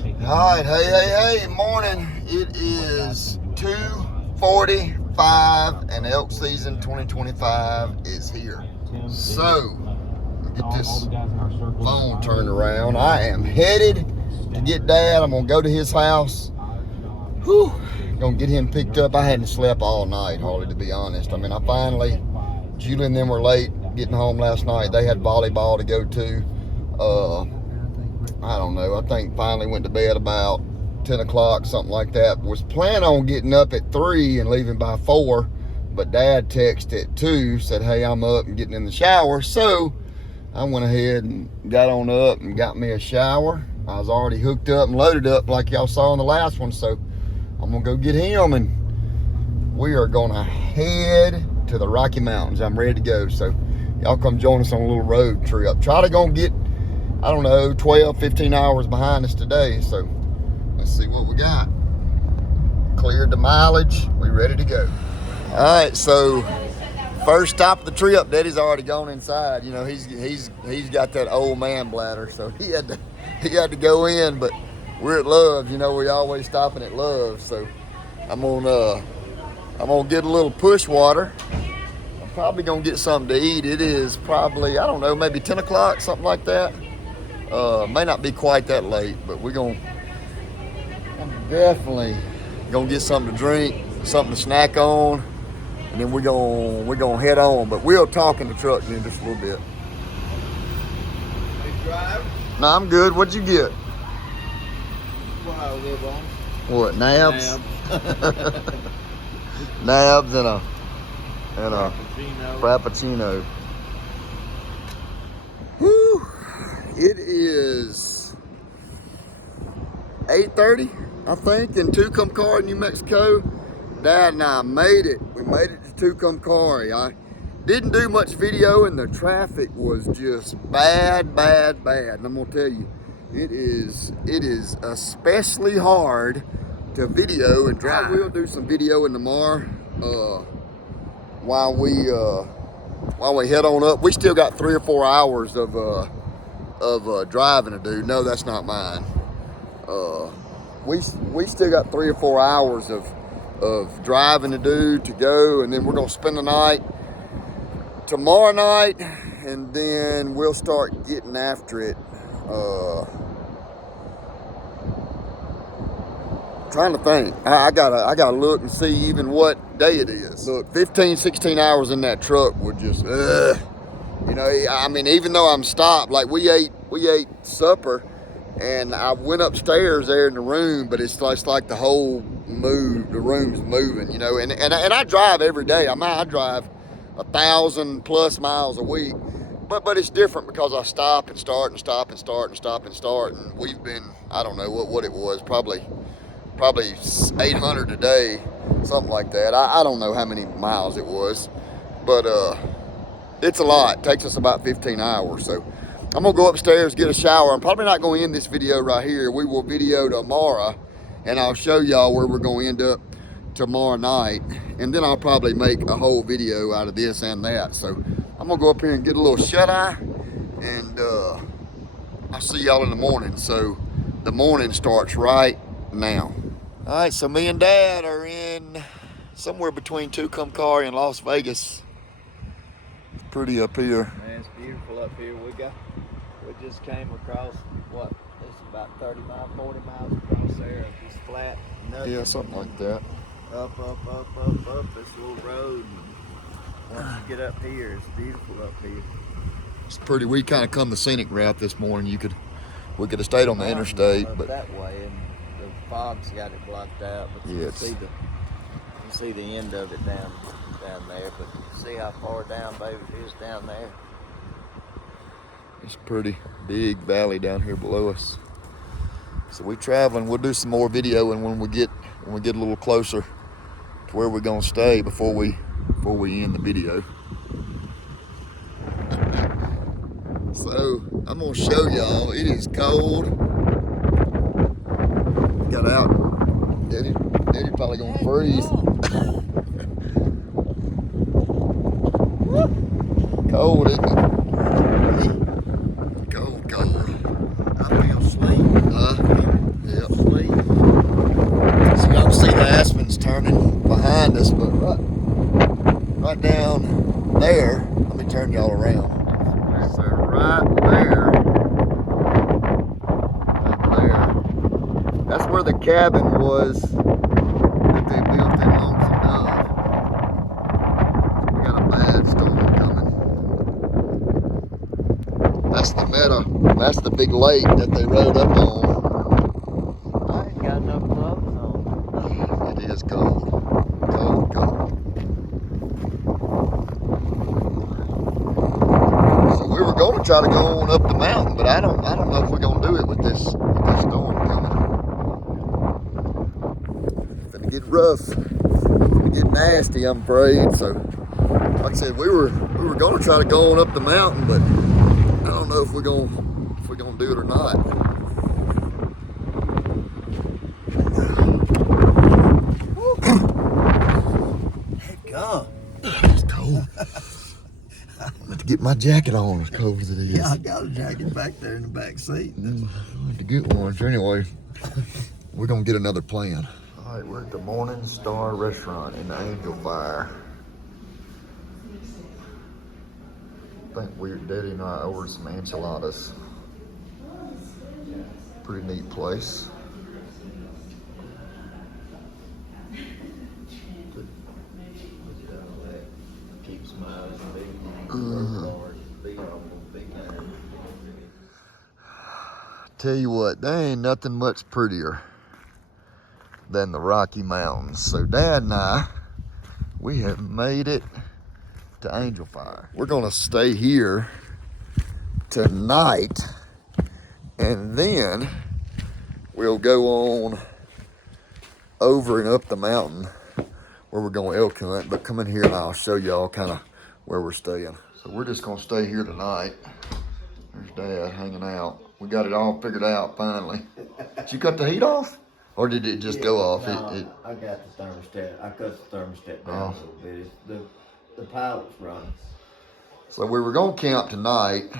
Alright, hey, morning. It is 2:45 and elk season 2025 is here. So, get this phone turned around. I am headed to get Dad. I'm gonna go to his house. Whew, gonna get him picked up. I hadn't slept all night, hardly, to be honest. I mean, Julie and them were late getting home last night. They had volleyball to go to. I don't know. I think finally went to bed about 10 o'clock, something like that. Was planning on getting up at 3 and leaving by 4, but Dad texted at 2, said, hey, I'm up and getting in the shower. So I went ahead and got on up and got me a shower. I was already hooked up and loaded up like y'all saw in the last one. So I'm going to go get him and we are going to head to the Rocky Mountains. I'm ready to go. So y'all come join us on a little road trip. Try to go get, I don't know, 12, 15 hours behind us today. So let's see what we got. Cleared the mileage. We ready to go. All right, so first stop of the trip, Daddy's already gone inside. You know, he's got that old man bladder, so he had to go in, but we're at Love's. You know, we always stopping at Love's. So I'm gonna get a little push water. I'm probably gonna get something to eat. It is probably, I don't know, maybe 10 o'clock, something like that. May not be quite that late, but I'm definitely gonna get something to drink, something to snack on, and then we're gonna head on. But we'll talk in the truck in just a little bit. Big drive? No, I'm good. What'd you get? What I live on? What, nabs? Nabs and a frappuccino. Whew. It is 8:30, I think, in Tucumcari, New Mexico. Dad and I made it. We made it to Tucumcari. I didn't do much video, and the traffic was just bad. And I'm gonna tell you, it is especially hard to video and drive. I will do some video in the Marrow while we head on up. We still got 3 or 4 hours of driving to do. No, that's not mine. We still got 3 or 4 hours of driving to do to go, and then we're gonna spend the night tomorrow night, and then we'll start getting after it. Trying to think. I gotta look and see even what day it is. Look, 15, 16 hours in that truck would just, you know, I mean, even though I'm stopped, like we ate supper, and I went upstairs there in the room, but it's like the whole the room's moving, you know, and I drive every day. I drive 1,000+ miles a week, but it's different because I stop and start and stop and start and stop and start, and we've been, I don't know what it was, probably 800 a day, something like that. I don't know how many miles it was, but it's a lot. It takes us about 15 hours. So I'm gonna go upstairs, get a shower. I'm probably not gonna end this video right here. We will video tomorrow, and I'll show y'all where we're gonna end up tomorrow night, and then I'll probably make a whole video out of this and that. So I'm gonna go up here and get a little shut-eye, and I'll see y'all in the morning. So the morning starts right now. All right, so me and Dad are in somewhere between Tucumcari and Las Vegas. It's pretty up here. Man, it's beautiful up here. We just came across, what, it's about 30 miles, 40 miles across there. Just flat, nothing. Yeah, something like that. Up this little road. And once you get up here, it's beautiful up here. It's pretty. We kind of come the scenic route this morning. We could have stayed on the interstate, but that way, and the fog's got it blocked out. But yeah, you see the end of it down there. But see how far down, baby, it is down there. It's a pretty big valley down here below us. So we traveling. We'll do some more video, and when we get a little closer to where we're gonna stay before we end the video. So I'm gonna show y'all. It is cold. Got out. Daddy probably gonna freeze. Cold, isn't it? Cold. I feel sleep. Yeah. there, let me turn y'all around. So right there, that's where the cabin was that they built in Lonesome Dove. We got a bad storm coming. That's the meadow. That's the big lake that they rode up on. I ain't got no clothes on. It is cold. Cold, cold. So we were going to try to go on up the mountain, but I don't know if we're gonna do it with this storm coming. It's gonna get rough. It's gonna get nasty, I'm afraid. So like I said, we were gonna try to go on up the mountain, but I don't know if we're gonna do it or not. God. It's cold. I have to get my jacket on as cold as it is. Yeah, I got a jacket back there in the back seat. I have to get one. So anyway, we're gonna get another plan. All right, we're at the Morning Star Restaurant in Angel Fire. I think Daddy and I ordered some enchiladas. Pretty neat place. Keep smiling. Tell you what, there ain't nothing much prettier than the Rocky Mountains. So Dad and I, we have made it to Angel Fire. We're gonna stay here tonight, and then we'll go on over and up the mountain where we're going elk hunt. But come in here and I'll show y'all kind of where we're staying. So we're just gonna stay here tonight. There's Dad hanging out. We got it all figured out finally. Did you cut the heat off? Or did it just go off? No, I got the thermostat. I cut the thermostat down a little bit. The pilot's running. So we were gonna camp tonight,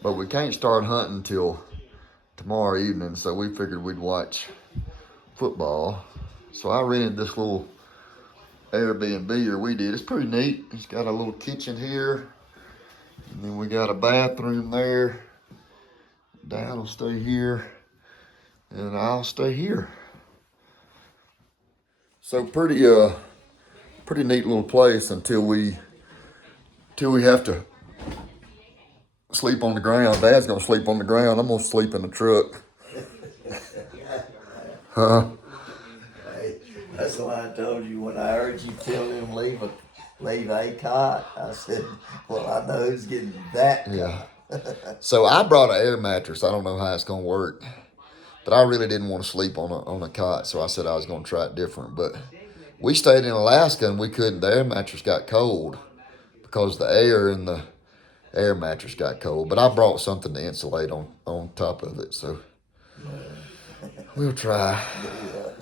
but we can't start hunting till tomorrow evening. So we figured we'd watch football. So I rented this little Airbnb, or we did. It's pretty neat. It's got a little kitchen here. And then we got a bathroom there. Dad will stay here, and I'll stay here. So pretty neat little place until we have to sleep on the ground. Dad's gonna sleep on the ground. I'm gonna sleep in the truck. Huh? Hey, that's why I told you when I heard you tell him leave a cot. I said, well, I know who's getting that cot. Yeah. So I brought an air mattress. I don't know how it's gonna work, but I really didn't want to sleep on a cot, so I said I was gonna try it different. But we stayed in Alaska and we couldn't. The air mattress got cold because the air in the air mattress got cold. But I brought something to insulate on top of it, so we'll try.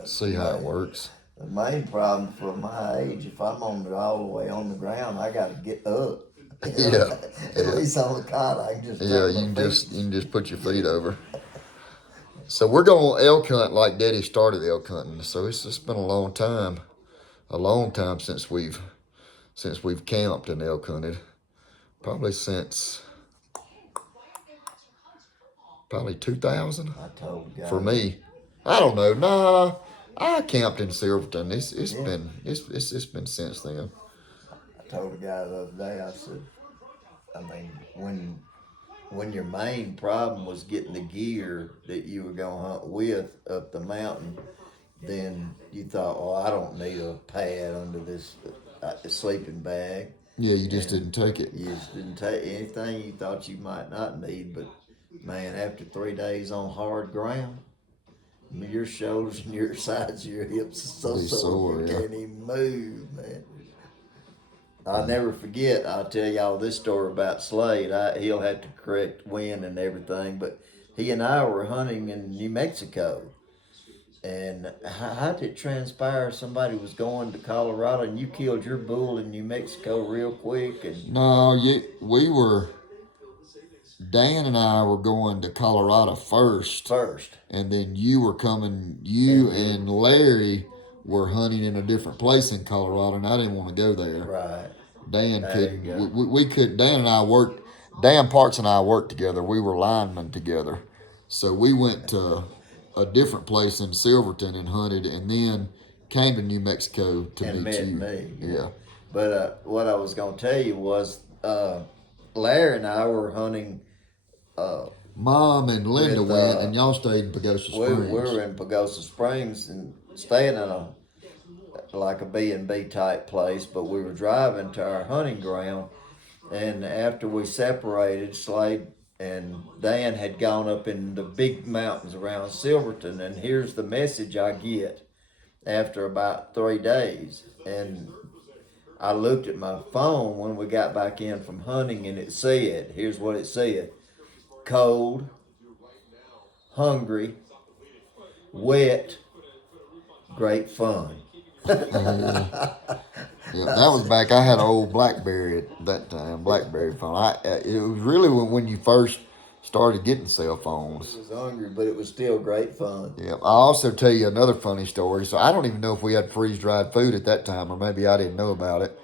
See how it works. The main problem for my age, if I'm all the way on the ground, I got to get up. Yeah. At least on the cot, I can just. Yeah, you can just put your feet over. So we're going elk hunt like Daddy started elk hunting. So it's just been a long time since we've camped and elk hunted. Probably since 2000. I told God. For me, I don't know. Nah, I camped in Silverton. It's been since then. I told the guy the other day. I said, I mean, when your main problem was getting the gear that you were gonna hunt with up the mountain, then you thought, oh, I don't need a pad under this sleeping bag. Yeah, you just didn't take it. You just didn't take anything you thought you might not need. But man, after 3 days on hard ground, your shoulders and your sides of your hips are so sore you can't even move, man. I'll never forget. I'll tell y'all this story about Slade. He'll have to correct wind and everything, but he and I were hunting in New Mexico. And how did it transpire? Somebody was going to Colorado, and you killed your bull in New Mexico real quick. And no, Dan and I were going to Colorado first, and then you were coming. You and Larry were hunting in a different place in Colorado, and I didn't want to go there. Right. Dan There couldn't. you go. We could. Dan Parks and I worked together. We were linemen together, so we went to a different place in Silverton and hunted, and then came to New Mexico to And meet met you. me. Yeah. But what I was going to tell you was Larry and I were hunting. Mom and Linda With went, and y'all stayed in Pagosa we Springs. were in Pagosa Springs and staying in a like a B&B type place, but we were driving to our hunting ground, and after we separated, Slade and Dan had gone up in the big mountains around Silverton, and here's the message I get after about 3 days. And I looked at my phone when we got back in from hunting, and it said, here's what it said: cold, hungry, wet, great fun. Yeah, that was back. I had an old BlackBerry at that time, BlackBerry phone. It was really when you first started getting cell phones. I was hungry, but it was still great fun. Yeah, I'll also tell you another funny story. So I don't even know if we had freeze dried food at that time, or maybe I didn't know about it.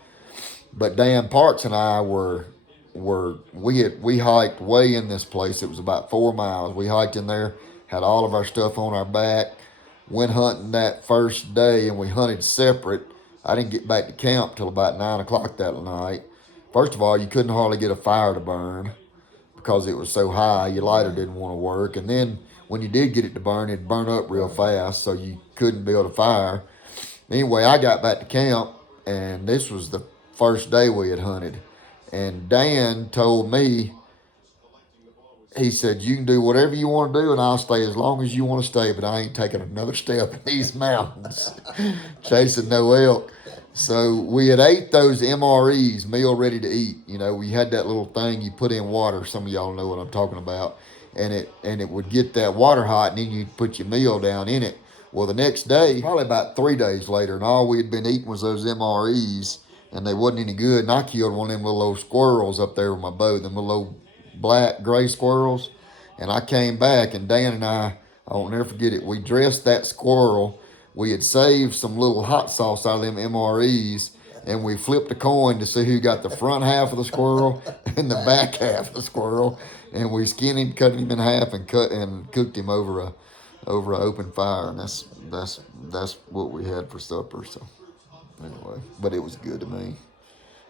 But Dan Parks and I we hiked way in this place. It was about 4 miles. We hiked in there, had all of our stuff on our back, went hunting that first day, and we hunted separate. I didn't get back to camp till about 9 o'clock that night. First of all, you couldn't hardly get a fire to burn because it was so high. Your lighter didn't want to work. And then when you did get it to burn, it'd burn up real fast, so you couldn't build a fire. Anyway, I got back to camp, and this was the first day we had hunted. And Dan told me, he said, you can do whatever you want to do, and I'll stay as long as you want to stay, but I ain't taking another step in these mountains chasing no elk. So we had ate those MREs, meal ready to eat. You know, we had that little thing you put in water. Some of y'all know what I'm talking about. And it would get that water hot, and then you'd put your meal down in it. Well, the next day, probably about 3 days later, and all we had been eating was those MREs, and they wasn't any good. And I killed one of them little old squirrels up there with my bow, them little old black gray squirrels. And I came back, and Dan and I won't never forget it, we dressed that squirrel. We had saved some little hot sauce out of them MREs, and we flipped a coin to see who got the front half of the squirrel and the back half of the squirrel. And we skinned him, cut him in half, and cooked him over an open fire. And that's what we had for supper. So anyway, but it was good to me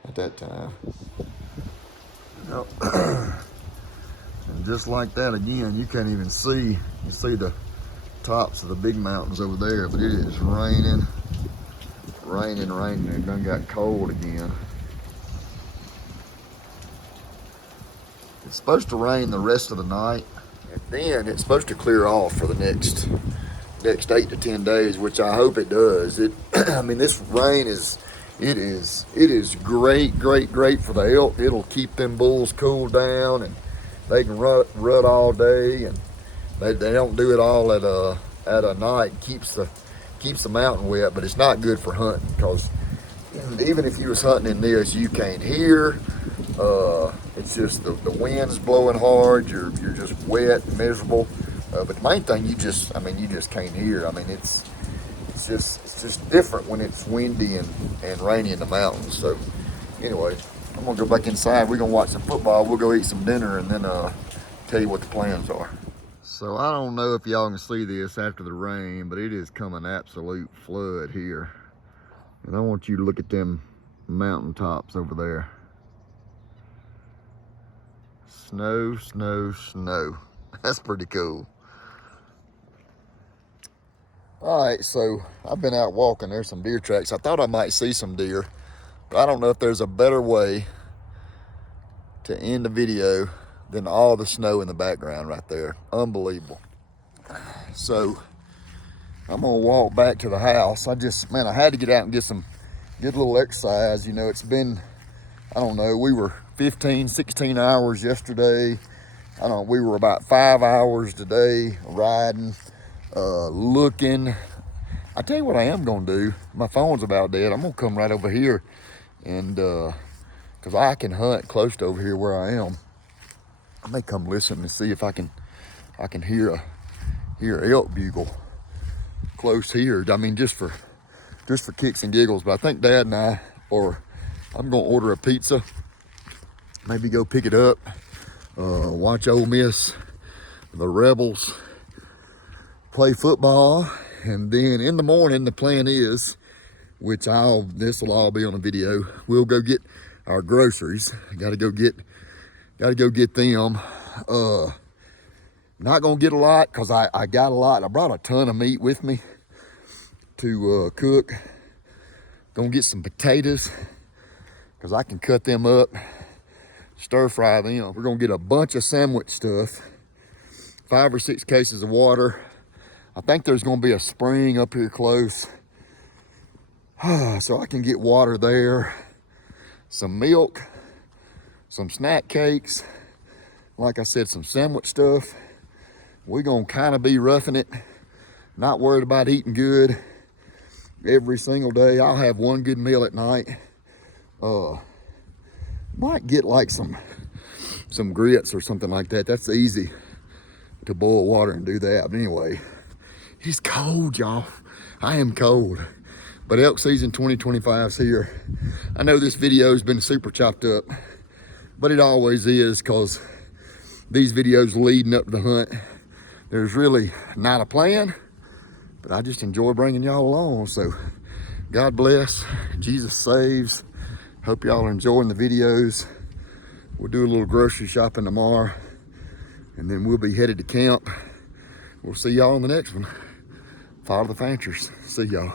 at that time. Yep. And just like that again, you can't even see. You see the tops of the big mountains over there, but it is raining. It done got cold again. It's supposed to rain the rest of the night, and then it's supposed to clear off for the next 8 to 10 days, which I hope it does. I mean, this rain is great for the elk. It'll keep them bulls cooled down, and they can rut all day, and they don't do it all at a night. Keeps the mountain wet, but it's not good for hunting, because even if you was hunting in this, you can't hear. It's just the wind's blowing hard. You're just wet, miserable. But the main thing, you just can't hear. I mean, it's just different when it's windy and rainy in the mountains. So anyway, I'm gonna go back inside. We're gonna watch some football. We'll go eat some dinner, and then tell you what the plans are. So I don't know if y'all can see this after the rain, but it is coming absolute flood here. And I want you to look at them mountaintops over there. Snow, snow, snow. That's pretty cool. All right, so I've been out walking. There's some deer tracks. I thought I might see some deer, but I don't know if there's a better way to end the video than all the snow in the background right there. Unbelievable. So I'm gonna walk back to the house. I had to get out and get a little exercise. You know, it's been, I don't know, we were 15, 16 hours yesterday. We were about 5 hours today riding, looking. I tell you what I am gonna do. My phone's about dead. I'm gonna come right over here, and cause I can hunt close to over here where I am. I may come listen and see if I can hear elk bugle close here. I mean, just for kicks and giggles. But I think Dad and I are I'm gonna order a pizza, maybe go pick it up, watch Ole Miss, the Rebels, play football, and then in the morning the plan is, which this will all be on a video, we'll go get our groceries. Gotta go get them. Not gonna get a lot because I got a lot. I brought a ton of meat with me to cook. Gonna get some potatoes because I can cut them up, stir fry them. We're gonna get a bunch of sandwich stuff, 5 or 6 cases of water. I think there's gonna be a spring up here close, so I can get water there, some milk, some snack cakes, like I said, some sandwich stuff. We're gonna kind of be roughing it, not worried about eating good every single day. I'll have one good meal at night. Might get like some grits or something like that. That's easy to boil water and do that. But anyway, it's cold, y'all. I am cold. But elk season 2025's here. I know this video has been super chopped up, but it always is, because these videos leading up to the hunt, there's really not a plan, but I just enjoy bringing y'all along. So God bless, Jesus saves. Hope y'all are enjoying the videos. We'll do a little grocery shopping tomorrow, and then we'll be headed to camp. We'll see y'all in the next one. Follow the Fanchers. See y'all.